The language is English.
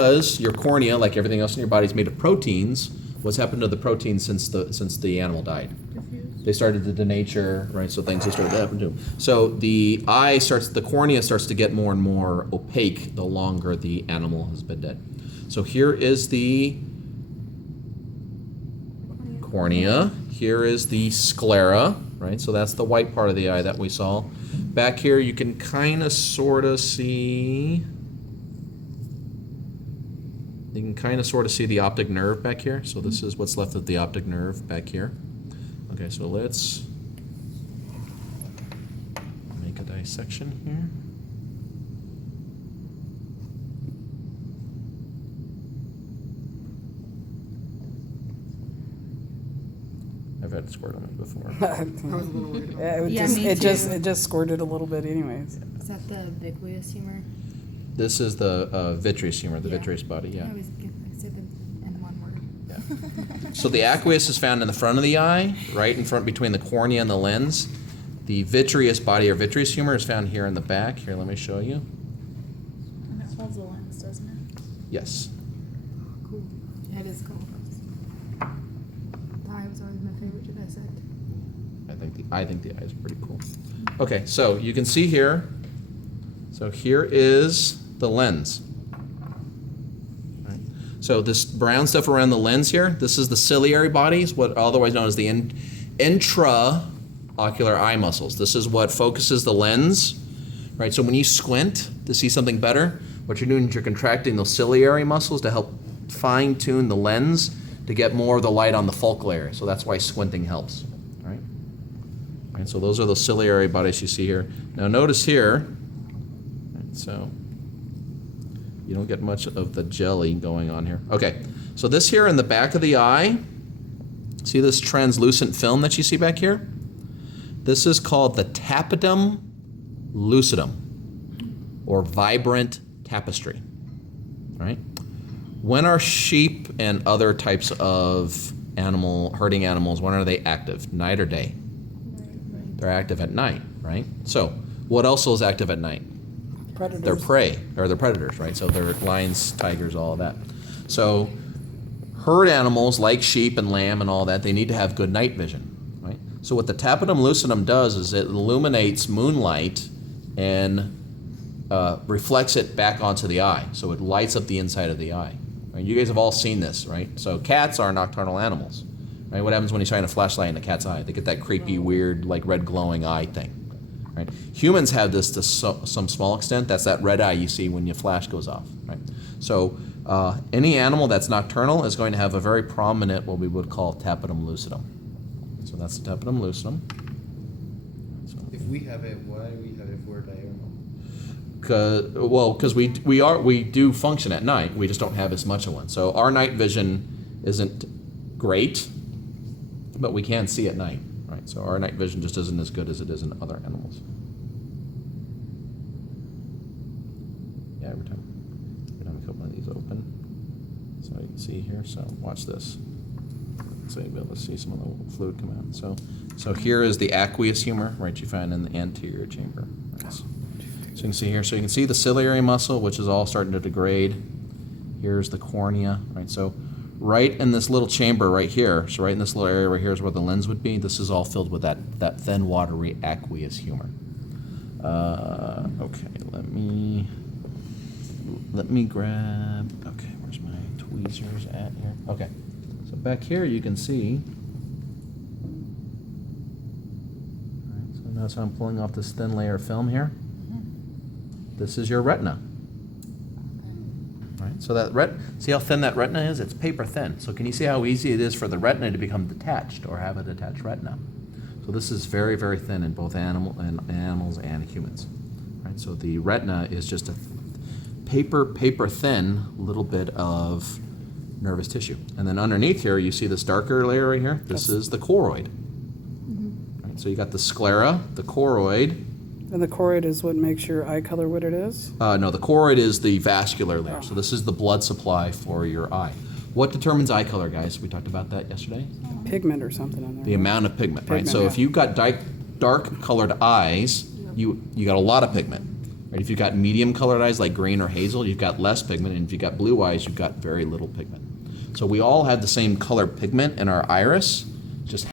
Because your cornea, like everything else in your body, is made of proteins. What's happened to the proteins since the animal died? They started to denature, right? So things have started to happen to them. So the cornea starts to get more and more opaque the longer the animal has been dead. So here is the cornea. Here is the sclera, right? So that's the white part of the eye that we saw. Back here, you can kind of sort of see. You can kind of sort of see the optic nerve back here. So this is what's left of the optic nerve back here. Okay, so let's make a dissection here. I've had it squirt on it before. I was a little worried about Yeah, it just squirted a little bit anyways. Is that the vitreous humor? This is the vitreous humor, the Yeah. vitreous body, yeah. I always said it in one word. Yeah. So the aqueous is found in the front of the eye, right in front between the cornea and the lens. The vitreous body or vitreous humor is found here in the back. Here, let me show you. And it holds the lens, doesn't it? Yes. Cool. Yeah, it is cool. The eye was always my favorite to dissect. I think the eye is pretty cool. Okay, so you can see here. So here is the lens. Right. So this brown stuff around the lens here, this is the ciliary bodies, what otherwise known as the intraocular eye muscles. This is what focuses the lens, right? So when you squint to see something better, what you're doing is you're contracting those ciliary muscles to help fine-tune the lens to get more of the light on the focal area. So that's why squinting helps, right? Right, so those are those ciliary bodies you see here. Now notice here, right, so you don't get much of the jelly going on here. Okay, so this here in the back of the eye, see this translucent film that you see back here? This is called the tapetum lucidum, or vibrant tapestry, right? When are sheep and other types of herding animals, when are they active? Night or day? They're active at night, right? So what else is active at night? Predators. They're prey, or they're predators, right? So they're lions, tigers, all of that. So herd animals like sheep and lamb and all that, they need to have good night vision, right? So what the tapetum lucidum does is it illuminates moonlight and reflects it back onto the eye. So it lights up the inside of the eye. Right? You guys have all seen this, right? So cats are nocturnal animals, right? What happens when you shine a flashlight in a cat's eye? They get that creepy, weird, like red glowing eye thing, right? Humans have this to some small extent. That's that red eye you see when your flash goes off, right? So any animal that's nocturnal is going to have a very prominent, what we would call tapetum lucidum. So that's the tapetum lucidum. So, if we have it, why we have it for diurnal? Because we do function at night. We just don't have as much of one. So our night vision isn't great, but we can see at night, right? So our night vision just isn't as good as it is in other animals. Yeah, every time a couple of these open, so you can see here. So watch this. So you'll be able to see some of the fluid come out. So here is the aqueous humor, right? You find in the anterior chamber. Right? So you can see here. So you can see the ciliary muscle, which is all starting to degrade. Here's the cornea, right? So right in this little chamber right here, so right in this little area right here is where the lens would be. This is all filled with that thin, watery aqueous humor. Okay, let me grab. Okay, where's my tweezers at here? Okay, so back here you can see. All right, so notice I'm pulling off this thin layer of film here. This is your retina. Right, so see how thin that retina is? It's paper thin. So can you see how easy it is for the retina to become detached or have a detached retina? So this is very, very thin in both animals and humans. Right, so the retina is just a paper thin little bit of nervous tissue. And then underneath here, you see this darker layer right here? This is the choroid. Mm-hmm. Right, so you got the sclera, the choroid. And the choroid is what makes your eye color what it is? No, the choroid is the vascular layer. So this is the blood supply for your eye. What determines eye color, guys? We talked about that yesterday. Pigment or something on there. The amount of pigment, right? Pigment, So yeah. if you've got dark colored eyes, you got a lot of pigment. Right? If you've got medium colored eyes like green or hazel, you've got less pigment, and if you've got blue eyes, you've got very little pigment. So we all have the same color pigment in our iris,